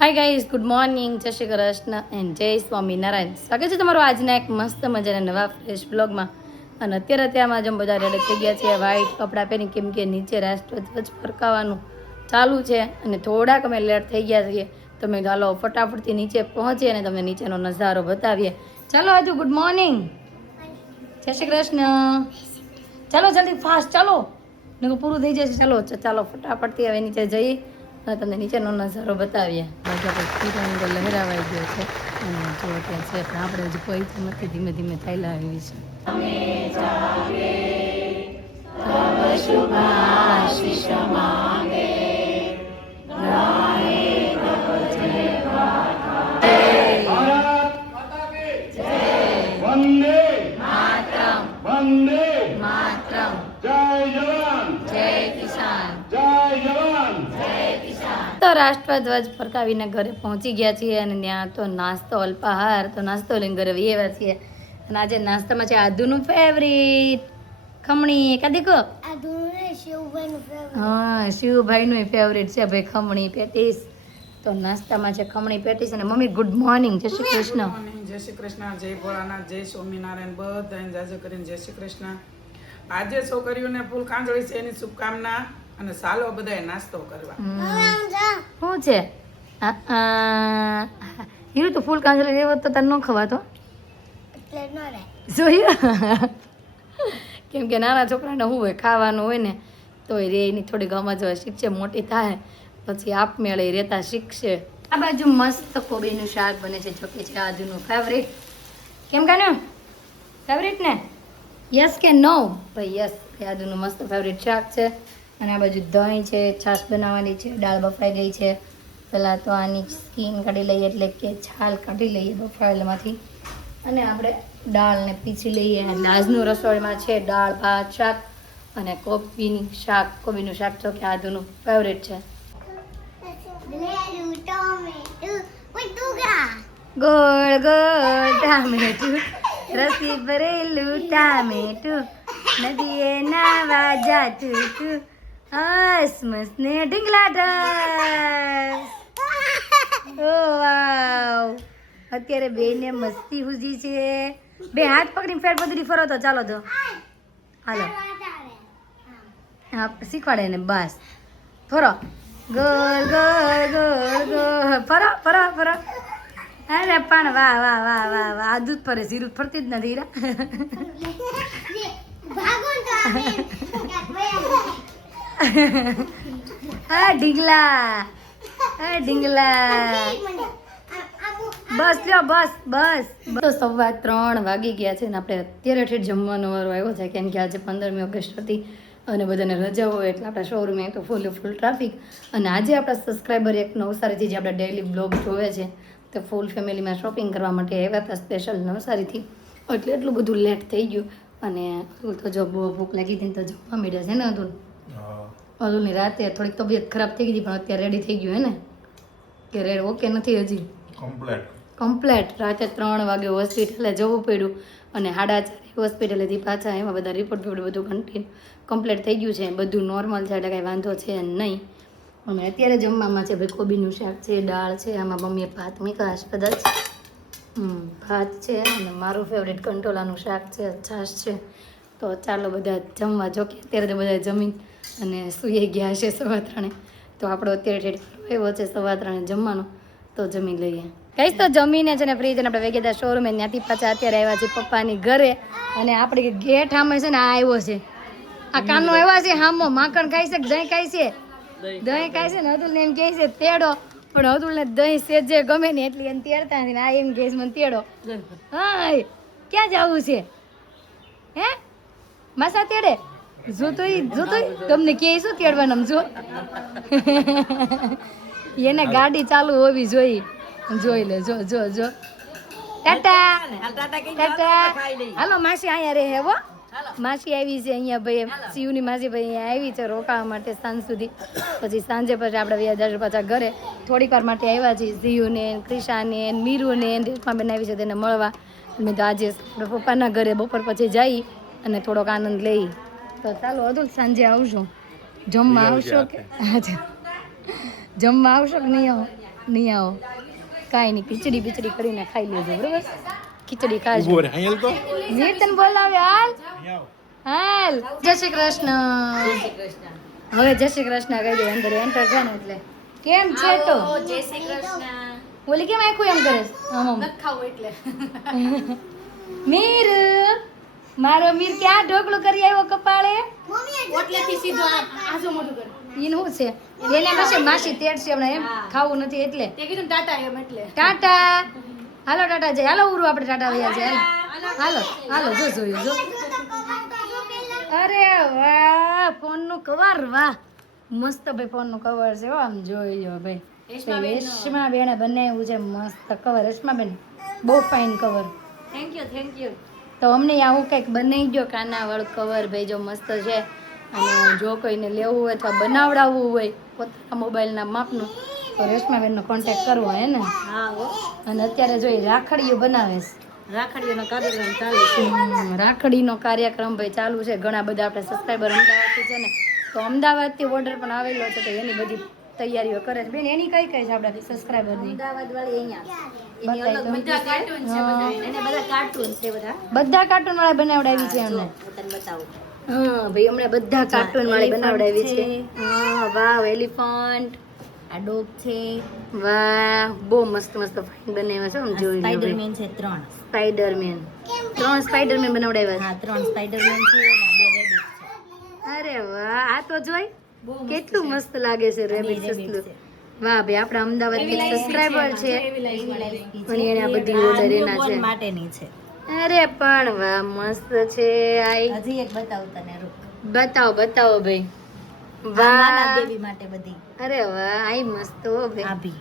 Hi guys, good morning, જય Shri Krishna and જય સ્વામિનારાયણ. સ્વાગત છે તમારું આજના એક મસ્ત મજાના નવા ફ્રેશ બ્લોગમાં. અને અત્યારે ત્યાંમાં જેમ બધા રેડી થઈ ગયા છે વ્હાઈટ કપડાં પહેરી, કેમ કે નીચે રાષ્ટ્રધ્વજ ફરકાવવાનું ચાલુ છે અને થોડાક અમે લેટ થઈ ગયા છીએ. તો મેં ચાલો ફટાફટથી નીચે પહોંચીએ અને તમને નીચેનો નજારો બતાવીએ. ચાલો આજુ, ગુડ મોર્નિંગ, જય શ્રી કૃષ્ણ. ચાલો જલ્દી ફાસ્ટ ચાલો, ને પૂરું થઈ જશે. ચાલો ચાલો ફટાફટથી હવે નીચે જઈએ અને તમને નીચેનો નજારો બતાવીએ. તિરંગો લહેરાવાઈ ગયો છે અને જો ત્યાં છે પણ આપણે હજી કોઈ તો નથી, ધીમે ધીમે ચાલ્યા આવી છે. તો રાષ્ટ્રધ્વજ ફરકાવીને ઘરે પહોંચી ગયા છીએ અને ત્યાં તો નાસ્તો અલ્પાહાર તો નાસ્તો લઈને ઘરે આવ્યા છીએ. અને આજે નાસ્તામાં છે આદુનું ફેવરિટ ખમણી. કાદી કો હા, શિવભાઈનું ફેવરિટ છે ભાઈ ખમણી પેટીસ. તો નાસ્તામાં છે ખમણી પેટીસ. અને મમ્મી ગુડ મોર્નિંગ, જય શ્રી કૃષ્ણ. જય શ્રી કૃષ્ણ, જય ભોળાનાથ, જય સ્વામિનારાયણ, બધાને જાજુ કરીને જય શ્રી કૃષ્ણ. આજે છોકરીઓને ફૂલ કાંજળી છે એની શુભકામના અને ચાલો બધાએ નાસ્તો કરવા. શું છે હીરું? તો ફૂલ કાંજળી લેવો તો તને ન ખવાતો જોયું? કેમ કે નાના છોકરાને શું હોય, ખાવાનું હોય ને તો એ રે એની થોડી ગમત હોય. શીખશે, મોટી થાય પછી આપમેળે રહેતા શીખશે. આ બાજુ મસ્ત કોબીનું શાક બને છે, જો કે છે આદુનું ફેવરેટ. કેમ કાનું ફેવરેટ ને? યસ કે નો? ભાઈ યસ, આદુનું મસ્ત ફેવરેટ શાક છે. અને આ બાજુ દહીં છે, છાશ બનાવવાની છે, દાળ બફાઈ ગઈ છે. પહેલાં તો આની સ્કીન કાઢી લઈએ, એટલે કે છાલ કાઢી લઈએ બફાયેલામાંથી, અને આપણે દાળને પીસી લઈએ. એટલે આજનું રસોઈમાં છે દાળ, ભાત, શાક અને કોબીનું શાક જો કે આદુનું ફેવરેટ છે. ગોળ ગોળ ટામેટું, રસી ભરેલું ટામેટું, નદીએ નાવા જાતું તું, હસ મસ્ત ને ઢીંગલા ઢસ. ઓ વાવ, અત્યારે બેને મસ્તી હુજી છે. બે હાથ પકડીને ફેર પગડી ફરો તો ચાલો તો હાલો. હા, શીખવાડે ને બસ. ફરો, ગોળ ગોળ ગોળ ગોળ, ફરો ફરો ફરો. અરે પણ વાહ વાહ વાહ વાહ વાહ, આ દૂધ ફરે, જીરું ફરતી જ નથી. હા ઢીંગલા, હા ઢીંગલા. બસ લ્યો, બસ બસ. તો 3:15 વાગી ગયા છે ને આપણે અત્યારે ઠેઠ જમવાનો વારો આવ્યો છે. કેમ કે આજે 15મી ઓગસ્ટ હતી અને બધાને રજા હોય એટલે આપણા શોરૂમે તો ફૂલ ટ્રાફિક. અને આજે આપણા સબસ્ક્રાઈબર એક નવસારીથી જે આપણા ડેઈલી બ્લોગ જોવે છે તો ફૂલ ફેમિલીમાં શોપિંગ કરવા માટે આવ્યા હતા સ્પેશિયલ નવસારીથી. એટલે એટલું બધું લેટ થઈ ગયું. અને તો જો બહુ ભૂખ લાગી હતી તો જમવા મળ્યા છે ને અતુલની રાતે થોડીક તબિયત ખરાબ થઈ ગઈ પણ અત્યારે રેડી થઈ ગયું હે ને? કે રેડ ઓકે નથી હજી? કમ્પ્લેટ. રાતે 3 વાગે હોસ્પિટલે જવું પડ્યું અને 4:30 હોસ્પિટલેથી પાછા એમાં બધા રિપોર્ટ બધું કમ્પ્લીટ થઈ ગયું છે. બધું નોર્મલ છે એટલે કાંઈ વાંધો છે નહીં. અને અત્યારે જમવામાં છે ભાઈ કોબીનું શાક છે, દાળ છે, આમાં મમ્મીએ ભાત મૂક્યા છે કદાચ. ભાત છે અને મારું ફેવરેટ કંટોલાનું શાક છે, છાશ છે. તો ચાલો બધા જમવા. જો કે અત્યારે તો બધા જમી અને સૂઈ ગયા છે 3:15. તો આપણો અત્યારે ઠેઠ એવો છે 3:15 જમવાનો, તો જમી લઈએ. કઈશ તો જમીને છે ને ફ્રી છે ને આપણે વેગેદા શોરૂમે ત્યાંથી પાછા અત્યારે આવ્યા છે પપ્પાની ઘરે. અને આપણે ગેટ સામે છે ને આ આવ્યો છે, આ કાનો આવ્યા છે હામો. માખણ ખાય છે કે દહીં ખાય છે? દહીં ખાય છે ને અતુલને એમ કહે છે તેડો, પણ અતુલને દહીં સેજે ગમે ને એટલી એને તેડતા નથી ને આ એમ કહે છે મને તેડો. હા, ક્યાં જવું છે હે માસા તેડે? જોતોય તમને કે શું તેડવાનું? જો એને ગાડી ચાલુ હોવી જોઈએ. જોઈ લે, જો જો જો. ટાટા ટાટા. હાલો માસી અહીંયા રહે હો. માસી આવી છે અહીંયા ભાઈ, શિવની માસી ભાઈ અહીંયા આવી છે રોકાવા માટે સાંજ સુધી. પછી સાંજે આપણે વ્યાજ પાછા ઘરે થોડીક વાર માટે આવ્યા છીએ. શિવને, ક્રિશાને, મીરુને, રેશમાબેન આવી છે તેને મળવા. મેં તો આજે પપ્પાના ઘરે બપોર પછી જઈ અને થોડોક આનંદ લઈ. તો ચાલો અતુલ સાંજે આવજો જમવા. આવશો કે? જમવા આવશો કે નહીં આવો? નહીં આવો કાંઈ નહીં, ખીચડી બીચડી કરીને ખાઈ લેજો બરોબર. ખીચડી ખાજો. મેં તને બોલાવ્યો, હાલ જય શ્રી કૃષ્ણ. હવે જય શ્રી કૃષ્ણ કહી દે, અંદર એન્ટર છે ને એટલે. કેમ છે તો જય શ્રી કૃષ્ણ. બોલી કેમ આખું એમ કરે છે? ખાવું એટલે મીર, મારો મીર ક્યાં ઢોકળું કરી આવ્યો કપાળે? ઓટલેથી સીધો આજો મોઢું કર. એનું શું છે? એને પછી માસી તેડશે હમણાં એમ ખાવું નથી એટલે. તે કીધું ટાટા એમ એટલે. ટાટા, હાલો ટાટા જય. હાલો ઉરું આપણે ટાટા વયા છે. હાલો હાલો જો જોયું જો. અરે વાહ, ફોન નું કવર, વાહ મસ્ત ભાઈ ફોન નું કવર છે હો. આમ જોઈ લો ભાઈ, રેશમા બેને બનાવ્યું છે મસ્ત કવર. રેશમા બેન બહુ ફાઇન કવર. Thank you. તો અમને આવું કંઈક બનાવી ગયો કાના વાળું કવર ભાઈ, જો મસ્ત છે. અને જો કોઈને લેવું હોય અથવા બનાવડાવવું હોય પોતાના મોબાઈલના માપનું તો રેશમાબેનનો કોન્ટેક્ટ કરવો હે ને. હા હો, અને અત્યારે જો ઈ રાખડીઓ બનાવે છે. રાખડીઓનો કાર્યક્રમ ચાલુ છે. રાખડીનો કાર્યક્રમ ભાઈ ચાલુ છે. ઘણા બધા આપણે સબસ્ક્રાઈબર અમદાવાદથી છે ને, તો અમદાવાદથી ઓર્ડર પણ આવેલો છે, તો એની બધી તૈયારીઓ કરે છે. બેન એની કઈ કઈ છે આપણા સબસ્ક્રાઈબરની? અમદાવાદ વાળી અહીંયા એની બતાવી અલગ દો. બધા કાર્ટૂન છે, બધા એને બધા કાર્ટૂન છે બધા. બધા કાર્ટૂન વાળા બનાવડાવી છે એમને. હું તને બતાવું. હા ભાઈ, હમણાં બધા કાર્ટૂન વાળી બનાવડાવી છે. elephant હા વાહ, એલિફન્ટ, આ ડોગ છે, વાહ બહુ મસ્ત મસ્ત ફાઇન બનાવ્યા છે. આમ જોઈ લો ભાઈ. સ્પાઈડરમેન છે 3. સ્પાઈડરમેન, 3 સ્પાઈડરમેન બનાવડાવ્યા હા 3 સ્પાઈડરમેન છે અને 2 રેબિટ છે. છે. અરે વાહ, આ તો જોઈ બહુ મસ્ત કેટલું છે. મસ્ત લાગે છે રેબિટ rabbit સસલું. છે. વાહ ભાઈ, આપણા અમદાવાદ એવી લાઈફ સબસ્ક્રાઇબર છે. એવી લાઈફ છે. પણ એને આ બધી order એના છે. newborn માટેની છે. અરે પણ વાહ મસ્ત છે. આઈ હજી એક બતાવું તને, રૂક. બતાવો બતાવો ભાઈ. નાના વાહ, બેબી માટે બધી અરે વાહ, આઈ મસ્ત હો ભાઈ. આભી.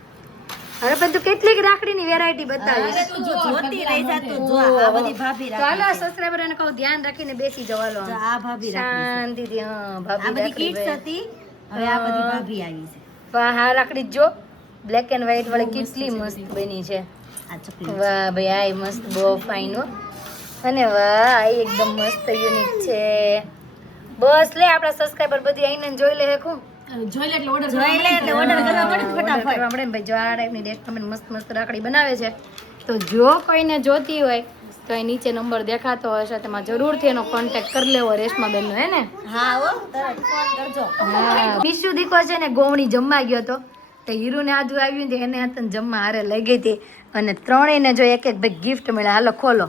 અરે પણ તું કેટલીક રાખડીની વેરાયટી બતાવીશ. અરે તું જો જોતી રહી જા, તું જો આ બધી ભાભી તો હાલો રાખી છે. સબસ્ક્રાઇબર એને કહું ધ્યાન રાખીને બેસી જવાનો. જો આ ભાભી રાખી છે. શાંતિથી. હા આ ભાભી બધી રાખડી કિડ્સ ભાઈ. હતી, હવે આ બધી ભાભી આવી છે. વાહ, હા રાખડી જો બ્લેક એન્ડ વ્હાઈટ વાળી કેટલી મસ્ત બની છે. આ ચોકલેટ. વાહ ભાઈ, આ મસ્ત બહુ ફાઇન હો. અને વાહ, આ એકદમ મસ્ત યુનિક છે. બસ લે, આપણા સબસ્ક્રાઇબર બધી આઈને જોઈ લે હેખું. જોઈ લે એટલે ઓર્ડર કરવા પડે ને ફટાફટ. કરવા મળે ને ભાઈ. જો આ ટાઈપની રેસ્ટોરન્ટ મસ્ત મસ્ત રાખડી બનાવે છે. તો જો કોઈને જોતી હોય તો એ નીચે નંબર દેખાતો હશે, તેમાં જરૂરથી એનો કોન્ટેક્ટ કરી લેવો રેશમાબેનનો, હે ને? હા હો, તરત ફોન કરજો. હા. મીશુ દીકો છે ને ગોવણી જમવા ગયો તો હીરુને આજુ આવ્યું ને એને હાથને જમવા હારે લઈ ગઈ હતી. અને ત્રણેયને જો એક એક ભાઈ ગિફ્ટ મળે. હાલો ખોલો.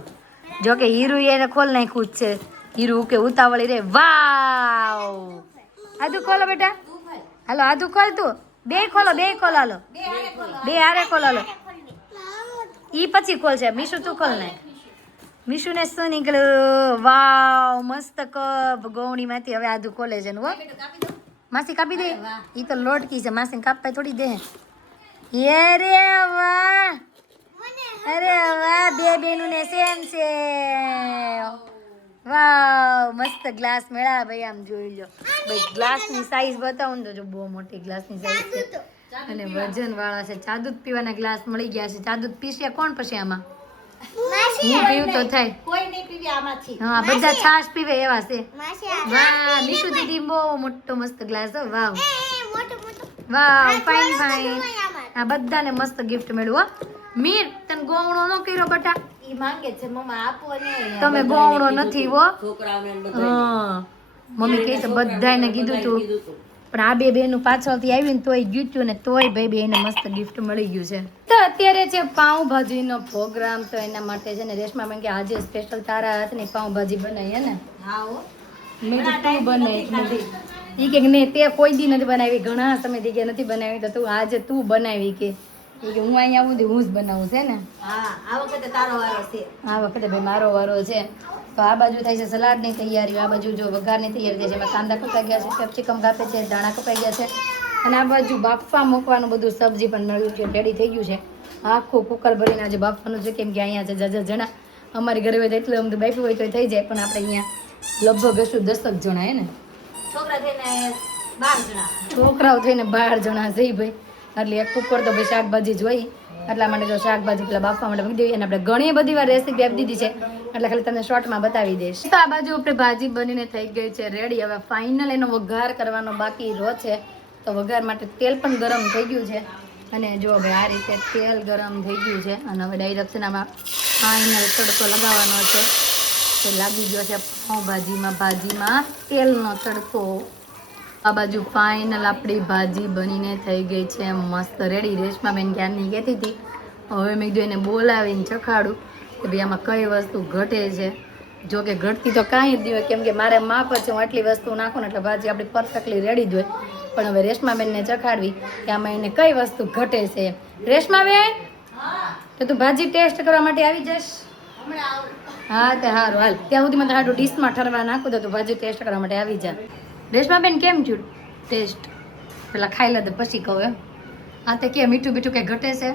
જો કે હીરુ એને ખોલ નાખ્યું જ છે. હીરુ કે ઉતાવળી રે. વાવ, આદુ ખોલો બેટા. હાલો આદુ ખોલ તું. બે ખોલો હાલો. બે હારે ખોલ હાલો. ઈ પછી ખોલ છે. મીશુ તું ખોલ નાખ. મીશુ ને શું નીકળ્યું? વાવ, મસ્ત કપ ગોવણીમાંથી. હવે આદુ ખોલે છે ને. હો માસી કાપી દે. ઈ તો લોટકી છે, માસી કાપવા થોડી દે. અરે વાહ, અરે વાહ, બે બેનું ને સેમ છે. વાવ, મસ્ત ગ્લાસ મેળા ભાઈ. આમ જોઈ લો ભાઈ, ગ્લાસની સાઈઝ બતાવું ને તો જો બહુ મોટી ગ્લાસની સાઈઝ છે. અને વજન વાળા છે. ચા દૂધ પીવાના ગ્લાસ મળી ગયા છે. ચા દૂધ પીશે કોણ પછી આમાં? હું પીવું તો થાય. કોઈ નહીં પીવે આમાંથી. હા, બધા છાશ પીવે એવા છે. વાહ, મીશુ દીદી બહુ મોટો મસ્ત ગ્લાસ હો. વાવ વાવ, ફાઇન ફાઇન. આ બધાને મસ્ત ગિફ્ટ મળ્યું હો. મીર, તને ગોવણો ન કર્યો બટા? ઈ માંગે છે મમ્મા આપો ને. તમે ગોવણો નથી હો. હા, મમ્મી કહે છે બધાને કીધું તું, પણ આ બે બેનું પાછળથી આવી ને તોય ગયું ને તોય ભાઈ બેને મસ્ત ગિફ્ટ મળી ગયું છે. તો અત્યારે છે પાઉંભાજીનો પ્રોગ્રામ, તો એના માટે છે ને રેશમાબેન કે આજે સ્પેશિયલ તારા હાથની પાઉંભાજી બનાવી હે ને? હા હો. મેં કીધું તું બનાવી. ઈ કે નહીં, તે કોઈ દી નથી બનાવી, ઘણા સમયથી કે નથી બનાવી, તો તું આજે તું બનાવી કે. ઈ કે હું અહીંયા આવું હું જ બનાવું છે ને. હા, આ વખતે તારો વારો છે. આ વખતે ભાઈ મારો વારો છે. તો આ બાજુ થાય છે સલાડની તૈયારી, આ બાજુ જો વઘારની તૈયારી થાય છે. એમાં કાંદા કપાઈ ગયા છે, કેપ્સિકમ કાપે છે, દાણા કપાઈ ગયા છે. અને આ બાજુ બાફવા મૂકવાનું બધું સબ્જી પણ મળ્યું છે, રેડી થઈ ગયું છે. આખું કુકર ભરીને આજે બાફવાનું છે, કેમ કે અહીંયા છે જાજા જણા. અમારી ઘરે હોય તો એટલે અમને બાફી હોય તો થઈ જાય, પણ આપણે અહીંયા લગભગ હશું 10 જણા હે ને. છોકરા થઈને 12 જણા. છોકરાઓ થઈને 12 જણા છે ભાઈ. એટલે એક કુકર તો ભાઈ શાકભાજી જોઈ, એટલા માટે તો શાકભાજી પેલા બાફવા માટે મૂકી દઈએ. અને આપણે ઘણી બધી વાર રેસીપી આપી દીધી છે, એટલે ખાલી તમને શોર્ટમાં બતાવી દઈશ. તો આ બાજુ આપણે ભાજી બનીને થઈ ગઈ છે રેડી. હવે ફાઇનલ એનો વઘાર કરવાનો બાકી રહો છે, તો વઘાર માટે તેલ પણ ગરમ થઈ ગયું છે. અને જો ભાઈ આ રીતે તેલ ગરમ થઈ ગયું છે અને હવે ડાયરેક્ટ આમાં ફાઇનલ તડકો લગાવવાનો છે. તો લાગી ગયો છે ભાજીમાં તેલનો તડકો. આ બાજુ ફાઇનલ આપણી ભાજી બનીને થઈ ગઈ છે મસ્ત રેડી. રેશમાબેન ક્યારની કહેતી હતી હવે મેં કીધું એને બોલાવીને ચખાડું કે ભાઈ આમાં કઈ વસ્તુ ઘટે છે. જો કે ઘટતી તો કાંઈ જ નહીં, કેમ કે મારે માપ છે, હું આટલી વસ્તુ નાખું ને એટલે ભાજી આપણી પરફેક્ટલી રેડી જ હોય. પણ હવે રેશમાબેનને ચખાડવી કે આમાં એને કઈ વસ્તુ ઘટે છે. રેશમાબેન તો તું ભાજી ટેસ્ટ કરવા માટે આવી જશ? હા તે સારું હાલ, ત્યાં સુધી મને સારું ડીશમાં ઠરવા નાખું તો તું ભાજી ટેસ્ટ કરવા માટે આવી જા. રેશમાબેન કેમ છું ટેસ્ટ? પેલા ખાઈ લે પછી કહું એમ. હા તે કે મીઠું બીઠું કઈ ઘટે છે?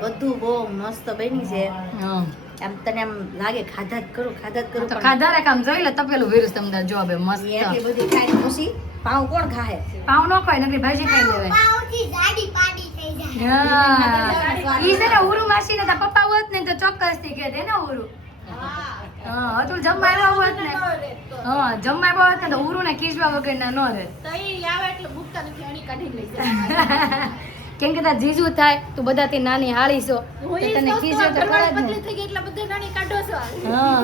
બધું બહુ મસ્ત બની છે. હા આમ તને આમ લાગે ખાધા જ કરું તો પણ ખાધા રે કામ જોઈ લે તપેલું વીરસ તમને જો હવે મસ્ત. એટલી બધી ખાઈને પછી પાઉં કોણ ખાહે? પાવ નો ખાય નકરી ભાજી ખાઈ લેવાય. હા ઈ છે ને ઉરુ માસી ને પપ્પા હોત ને તો ચોક્કસ થી કે દે ને ઉરુ. હા તું જમવા આવ્યો હોત ને, હા જમવા આવ્યો હોત ને તો ઉરુ ને ખીજવા વગર ના નો રહે. કેમ કે તાર જીજુ થાય તું બધાથી નાની હાળી છો તને ખીજવે તો ખરા જ ને. હા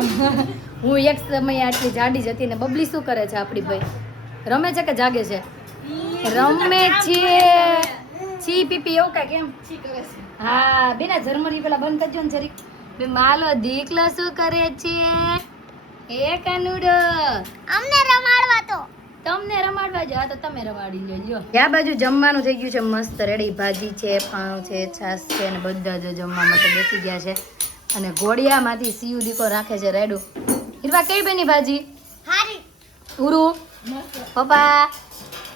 હું એક સમયે આટલી જાડી જ હતી ને. બબલી શું કરે છે આપડી ભાઈ? રમે છે કે જાગે છે? રમે છે. છી પીપી એવું કાંઈ કેમ? હા બેના ઝરમરી પેલા બંધ કરજો ને જરીક. બે માલો દીકલો શું કરે છે? એ કાનુડો તમને રમાડવા જો. તો તમે રમાડી લેજો. આ બાજુ જમવાનું થઈ ગયું છે મસ્ત રેડી. ભાજી છે, પાઉં છે, છાશ છે અને બધા જ જમવા માટે બેસી ગયા છે. અને ઘોડિયામાંથી સીયુ દીકો રાખે છે રેડું. હીરવા કઈ બેની ભાજી? ઉરુ પપ્પા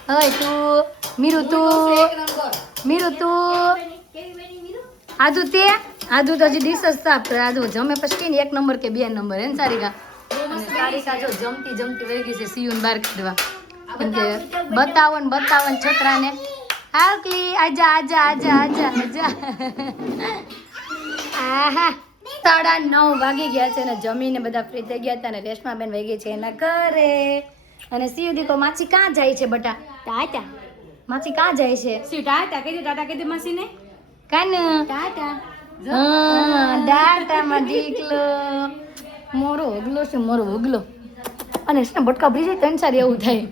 હવે તું મીરુ તું આદુ તે આદુ તો હજી ડીશ જ સાફ કરે. આદુ જમે પછી ને 1 નંબર કે 2 નંબર હે ને સારિકા? અને સારિકા જો જમતી વહી ગઈ છે સીયુને બહાર કાઢવા. કેમ કે બતાવો ને છોકરાને હાકલી આજા આહા 9:30 વાગી ગયા છે ને જમીને બધા ફ્રી થઈ ગયા હતા. અને રેશમાબેન વહી ગઈ છે એના ઘરે. અને સીયુ દીકો માછી કાં જાય છે બટા? ટાટા માછી કાં જાય છે? ટાટા કીધું માસી ને કાન ટાટા. હા ટાટામાં દીકલો મોરો ઓગલો છે મોરો ઓગલો. અને છે ને બટકા ભરી જાય ત્રણ સારી એવું થાય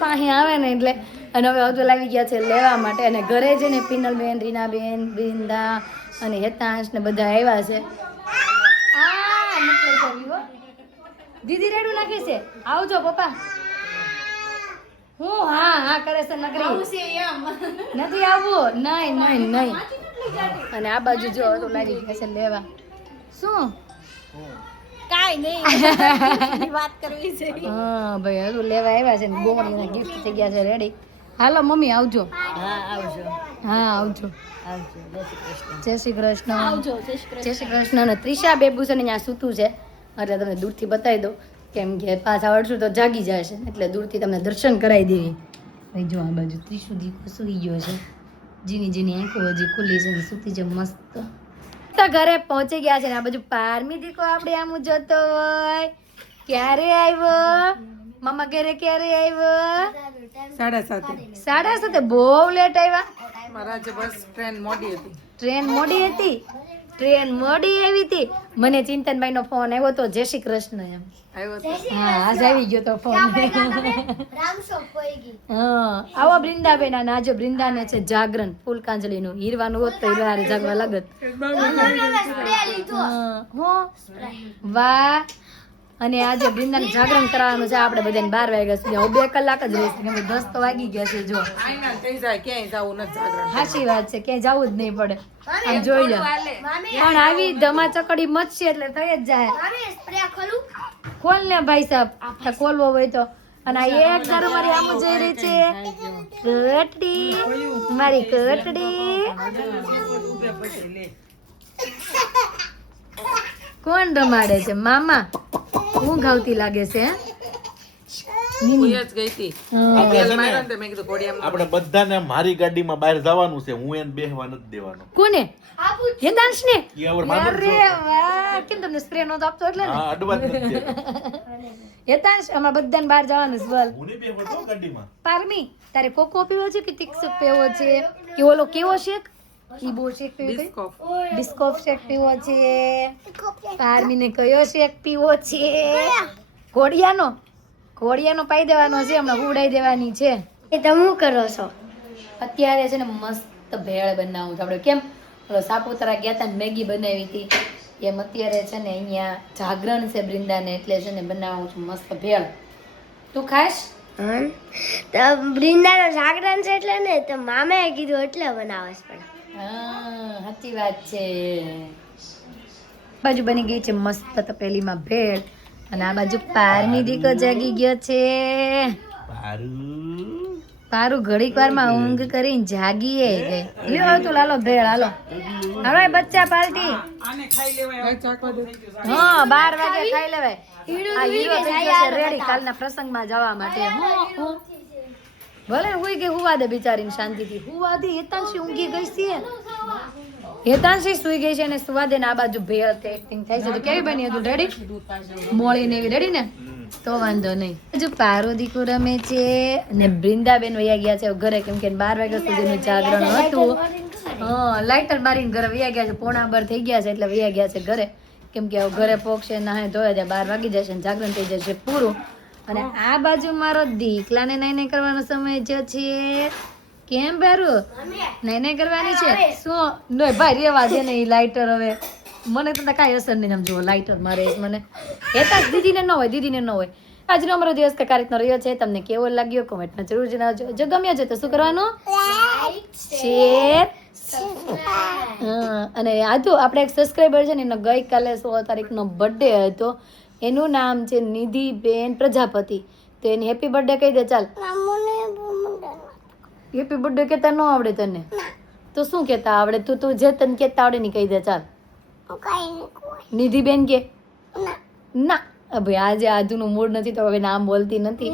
પાણી આવે ને એટલે. અને હવે અવધલ આવી ગયા છે લેવા માટે. અને ઘરે જઈને પિનલબેન, રીનાબેન, બિંદા અને હેતાંશ ને બધા આવ્યા છે. દીદી રેડું નાખે છે. આવજો પપ્પા. હું હા કરે છે નકરી નથી આવવું. નહીં. અને આ બાજુ જો તો લાગી ગયા છે લેવા. શું વાત કરવી છે. હા ભાઈ હજુ લેવા આવ્યા છે ને ગોમડીના ગિફ્ટ થઈ ગયા છે રેડી. હાલો મમ્મી આવજો. હા આવજો. જય શ્રી કૃષ્ણ. જય શ્રી કૃષ્ણ. અને ત્રિષા બેબુ છે ને ત્યાં સૂતું છે એટલે તમે દૂરથી બતાવી દો. કેમ કે પાછા વળશું તો જાગી જાય છે એટલે દૂરથી તમને દર્શન કરાવી દેવી. ભાઈ જો આ બાજુ ત્રિશુ દીકો સૂઈ ગયો છે. જીની આંખો હજી ખુલ્લી છે ને સૂતી છે મસ્ત. તો ઘરે પહોંચી ગયા છે ને આ બાજુ પારમી દીકો આપણે આમ જતો હોય. ક્યારે આવ્યો મામા ઘરે? ક્યારે આવ્યો? 7:30. બહુ લેટ આવ્યા. મારા જે બસ ટ્રેન મોડી હતી. ટ્રેન મોડી આવી હતી. મને ચિંતનભાઈ નો ફોન આવ્યો તો જય શ્રી કૃષ્ણ એમ. હા આજ આવી ગયો તો ફોન. હા આવો બૃંદાબેન. અને આજે બૃંદાને છે જાગરણ ફૂલ કાંજળી નું. હીરવાનું હોત તો હીરવારે જાગવા લાગત. વાહ. અને આજે બૃંદાને જાગરણ કરાવવાનું છે આપણે બધાને 12 વાગ્યા સુધી. હવે 2 કલાક જ રહેશે કેમ કે 10 તો વાગી ગયા છે. જો સાચી વાત છે ક્યાંય જવું જ નહીં પડે. આમ જોઈ લો પણ આવી ધમાચકડી મચશે એટલે થઈ જ જાય. ખોલ ને ભાઈ સાહેબ ખોલવો હોય તો. અને આ એક દારૂ મારી આમ જઈ રહી છે કટડી મારી કટડી. કોણ રમાડે છે? મામા ઊંઘ આવતી લાગે છે. હું જ ગઈ હતી હા. બેલ માર્યો ને તો મેં કીધું કોડિયામાં આપણે બધાને મારી ગાડીમાં બહાર જવાનું છે, હું એને બેહવા નથી દેવાનો. કોને હેતાંશ ને ઈ હવે માનો જ અરે છો. વાહ કેમ તમને સ્પ્રે નતો આપતો એટલે ને હા, અડવા જ નથી દેતા. હેતાંશ અમાર બધાને બહાર જવાનું છે બોલ હું નહીં બેહવા દઉં ગાડીમાં. પારમી તારે કોકો પીવો છે કે તિક્સુક પીવો છે કે ઓલો કેવો શેક ઈબો શેક પીવો છે ડિસ્કોફ. ડિસ્કોફ શેક પીવો છે પારમીને કયો શેક પીવો છે ઘોડિયાનો પાઈ દેવાનો છે હમણાં ઉડાઈ દેવાની છે એ તમે શું કરો છો? અત્યારે છે ને મસ્ત ભેળ બનાવું છું આપણે કેમ ઓલો સાપુતારા ગયા હતા ને મેગી બનાવી હતી એમ અત્યારે છે ને અહીંયા જાગરણ છે બૃંદાને એટલે છે ને બનાવું છું મસ્ત ભેળ તું ખાશ હા તો બૃંદાનો જાગરણ છે એટલે ને તો મામાએ કીધું એટલે બનાવે છે પણ હા સાચી વાત છે બાજુ બની ગઈ છે મસ્ત તપેલીમાં ભેળ અને આ બાજુ પારમી દીકો જાગી ગયો છે સારું. તારું ઘડીક વારમાં ઊંઘ કરીને જાગીએ ગઈ લ્યો હવે તો લાલો ભેળ હાલો હાલો એ બચ્ચા પાર્ટી આને ખાઈ લેવાય હવે ચાખવા દે. હા 12 વાગે ખાઈ લેવાય આ હીરો થઈ ગયો છે રેડી કાલના પ્રસંગમાં જવા માટે હું ભલે હુઈ ગઈ હુવા દે બિચારીને શાંતિથી હુવા દે હેતાંશી ઊંઘી ગઈ છે હેતાંશી સુઈ ગઈ છે અને સુવા દે ને આ બાજુ ભેળ ટેસ્ટિંગ થાય છે તો કેવી બની હતું રેડી મોળી ને એવી રેડી ને તો વાંધો નહીં હજુ પારો દીકુ રમે છે અને બૃંદાબેન વયા ગયા છે ઘરે કેમ કે 12 વાગ્યા સુધીનું જાગરણ હતું હા લાઇટર મારીને ઘરે વયા ગયા છે 11:15 થઈ ગયા છે એટલે વયા ગયા છે ઘરે કેમ કે હવે ઘરે પોકશે નાહે ધોયા જાય 12 વાગી જશે ને જાગરણ થઈ જશે પૂરું અને આ બાજુ મારો દીકલાને નાઈ કરવાનો સમય જે છે કેમ બેરું નાઈ કરવાની છે શું નહીં ભાઈ રેવા દે ને એ લાઇટર હવે મને તો કાંઈ અસર નહીં સમજો લાઇટર મારે મને એતા દીદીને ન હોય આજનો અમારો દિવસ કઈ રીતનો રહ્યો છે તમને કેવો લાગ્યો કોમેન્ટમાં જરૂર જણાવજો જો ગમ્યો છે તો શું કરવાનું શેર અને આજુ આપણે એક સબસ્ક્રાઈબર છે ને એનો ગઈકાલે 16 તારીખનો બર્થડે હતો એનું નામ છે નિધિબેન પ્રજાપતિ તો એને હેપી બર્થડે કહી દે ચાલ હેપી બર્થડે કેતા ન આવડે તને તો શું કેતા આવડે તું જે તને કેતા આવડે ને કહી દે ચાલ નિધિબેન કે ના ભાઈ આજે આદુનું મૂડ નથી તો હવે નામ બોલતી નથી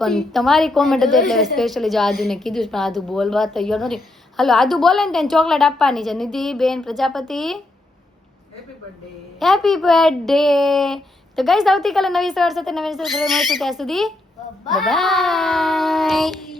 પણ તમારી કોમેન્ટ હતી એટલે સ્પેશિયલી જો આદુને કીધું પણ આદુ બોલવા તૈયાર નથી હાલો આદુ બોલે ને તેને ચોકલેટ આપવાની છે નિધિબેન પ્રજાપતિ હેપી બર્થડે તો ગાઈસ આવતીકાલે નવી સવાર સાથે નવી સવાર મળશું ત્યાં સુધી બાય